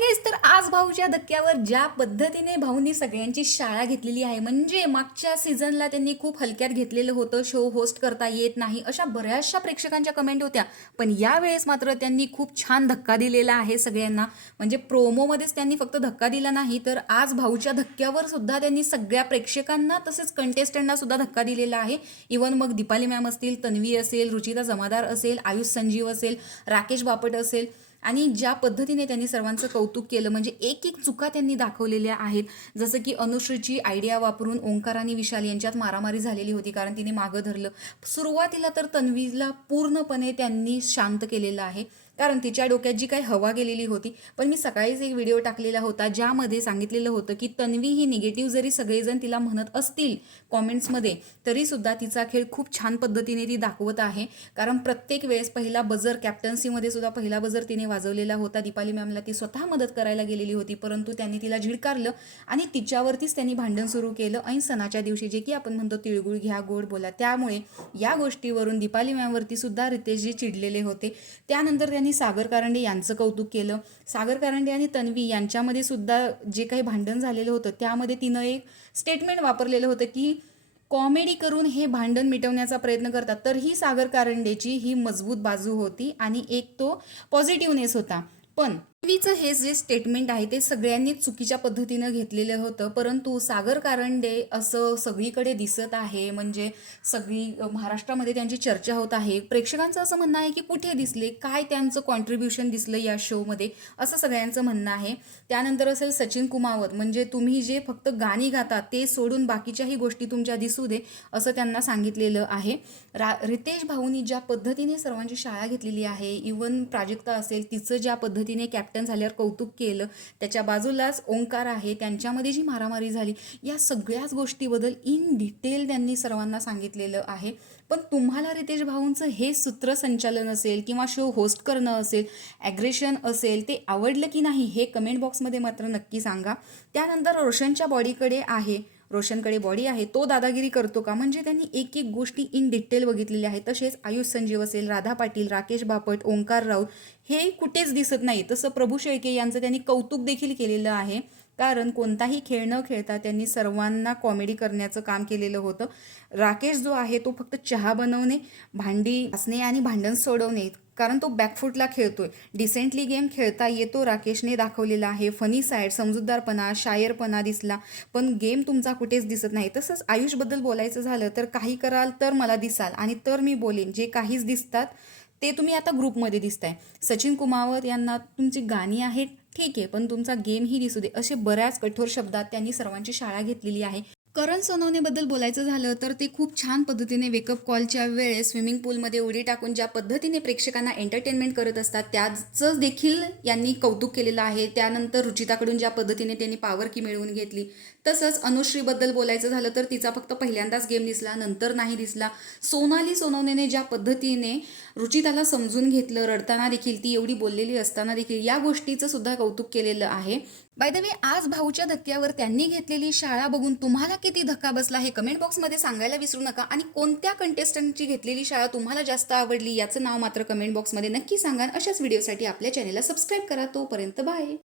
गाईस, तर आज भाऊच्या धक्क्यावर ज्या पद्धतीने भाऊंनी सगळ्यांची शाळा घेतलेली आहे, म्हणजे मागच्या सीझनला त्यांनी खूप हलक्यात घेतलेलं होतं, शो होस्ट करता येत नाही अशा बऱ्याचशा प्रेक्षकांच्या कमेंट होत्या. पण यावेळेस मात्र त्यांनी खूप छान धक्का दिलेला आहे सगळ्यांना. म्हणजे प्रोमोमध्येच त्यांनी फक्त धक्का दिला नाही, तर आज भाऊच्या धक्क्यावर सुद्धा त्यांनी सगळ्या प्रेक्षकांना तसेच कंटेस्टंटना सुद्धा धक्का दिलेला आहे. इवन मग दीपाली मॅम असतील, तन्वी असेल, रुचिता जमादार असेल, आयुष संजीव असेल, राकेश बापट असेल, आणि ज्या पद्धतीने त्यांनी सर्वांचं कौतुक केलं, म्हणजे एक एक चुका त्यांनी दाखवलेल्या आहेत. जसं की अनुश्रीची आयडिया वापरून ओंकार आणि विशाल यांच्यात मारामारी झालेली होती, कारण तिने मागं धरलं. सुरुवातीला तर तन्वीला पूर्णपणे त्यांनी शांत केलेलं आहे, कारण तिच्या डोक्यात जी काही हवा गेलेली होती. पण मी सकाळीच एक व्हिडिओ टाकलेला होता, ज्यामध्ये सांगितलेलं होतं की तन्वी ही निगेटिव्ह जरी सगळेजण तिला म्हणत असतील कॉमेंट्समध्ये, तरीसुद्धा तिचा खेळ खूप छान पद्धतीने ती दाखवत आहे. कारण प्रत्येक वेळेस पहिला बजर, कॅप्टन्सीमध्ये सुद्धा पहिला बजर तिने वाजवलेला होता. दीपाली मॅमला ती स्वतः मदत करायला गेलेली होती, परंतु त्यांनी तिला झिडकारलं आणि तिच्यावरतीच त्यांनी भांडण सुरू केलं. ऐन सणाच्या दिवशी, जे की आपण म्हणतो तिळगुळ घ्या गोड बोला, त्यामुळे या गोष्टीवरून दीपाली मॅमवरती सुद्धा रितेशजी चिडलेले होते. त्यानंतर त्यांनी सागर कारंडे यांचं कौतुक केलं. सागर कारंडे आणि तन्वी यांच्यामध्ये सुद्धा जे काही भांडण झालेलं होतं, त्यामध्ये तिनं एक स्टेटमेंट वापरलेलं होतं की कॉमेडी करून हे भांडण मिटवण्याचा प्रयत्न करतात. तर ही सागर कारंडेची ही मजबूत बाजू होती आणि एक तो पॉझिटिव्हनेस होता. पण तन्वीचं हे जे स्टेटमेंट आहे ते सगळ्यांनीच चुकीच्या पद्धतीनं घेतलेलं होतं. परंतु सागर कारंडे असं सगळीकडे दिसत आहे, म्हणजे सगळी महाराष्ट्रामध्ये त्यांची चर्चा होत आहे. प्रेक्षकांचं असं म्हणणं आहे की कुठे दिसले, काय त्यांचं कॉन्ट्रीब्युशन दिसलं या शोमध्ये, असं सगळ्यांचं म्हणणं आहे. त्यानंतर असेल सचिन कुमावत, म्हणजे तुम्ही जे फक्त गाणी गाता ते सोडून बाकीच्याही गोष्टी तुमच्या दिसू दे, असं त्यांना सांगितलेलं आहे. रितेश भाऊनी ज्या पद्धतीने सर्वांची शाळा घेतलेली आहे, इवन प्राजक्ता असेल, तिचं ज्या पद्धतीने कॅप्टन झाल्यावर कौतुक केलं, त्याच्या बाजूलाच ओंकार आहे, त्यांच्यामध्ये जी मारामारी झाली, या सगळ्याच गोष्टीबद्दल इन डिटेल त्यांनी सर्वांना सांगितलेलं आहे. पण तुम्हाला रितेश भाऊंचं हे सूत्रसंचालन असेल किंवा शो होस्ट करणं असेल, ॲग्रेशन असेल, ते आवडलं की नाही हे कमेंट बॉक्समध्ये मात्र नक्की सांगा. त्यानंतर रोशनच्या बॉडीकडे आहे, रोशनकडे बॉडी आहे, तो दादागिरी करतो का, म्हणजे त्यांनी एक एक गोष्टी इन डिटेल बघितलेल्या आहेत. तसेच आयुष संजीव असेल, राधा पाटील, राकेश बापट, ओंकार राऊत हे कुठेच दिसत नाही. तसं प्रभू शेळके यांचं त्यांनी कौतुक देखील केलेलं आहे, कारण कोणताही खेळ न खेळता त्यांनी सर्वांना कॉमेडी करण्याचं काम केलेलं होतं. राकेश जो आहे तो फक्त चहा बनवणे, भांडी घासणे आणि भांडण सोडवणे, कारण तो बॅकफुटला खेळतोय. डिसेंटली गेम खेळता येतो राकेशने दाखवलेला आहे. फनी साईड, समजूतदारपणा, शायरपणा दिसला, पण गेम तुमचा कुठेच दिसत नाही. तसंच आयुषबद्दल बोलायचं झालं तर काही कराल तर मला दिसाल आणि तर मी बोलेन, जे काहीच दिसतात ते तुम्ही आता ग्रुपमध्ये दिसताय. सचिन कुमावत यांना तुमची गाणी आहेत ठीक आहे, पण तुमचा गेमही दिसू दे, असे बऱ्याच कठोर शब्दात त्यांनी सर्वांची शाळा घेतलेली आहे. करण सोनवणेबद्दल बोलायचं झालं तर ते खूप छान पद्धतीने वेकअप कॉलच्या वेळेस स्विमिंग पूलमध्ये उडी टाकून ज्या पद्धतीने प्रेक्षकांना एंटरटेनमेंट करत असतात, त्याचं देखील यांनी कौतुक केलेलं आहे. त्यानंतर रुचिताकडून ज्या पद्धतीने त्यांनी पॉवर की मिळवून घेतली. तसंच अनुश्रीबद्दल बोलायचं झालं तर तिचा फक्त पहिल्यांदाच गेम दिसला, नंतर नाही दिसला. सोनाली सोनवणेने ज्या पद्धतीने रुचिताला समजून घेतलं, रडताना देखील, ती एवढी बोललेली असताना देखील, या गोष्टीचं सुद्धा कौतुक केलेलं आहे. बाय द वे, आज भाऊच्या धक्क्यावर त्यांनी घेतलेली शाळा बघून तुम्हाला किती धक्का बसला हे कमेंट बॉक्समध्ये सांगायला विसरू नका. आणि कोणत्या कंटेस्टंटची घेतलेली शाळा तुम्हाला जास्त आवडली याचं नाव मात्र कमेंट बॉक्समध्ये नक्की सांगा. अशाच व्हिडिओसाठी आपल्या चॅनेलला सबस्क्राईब करा. तोपर्यंत बाय.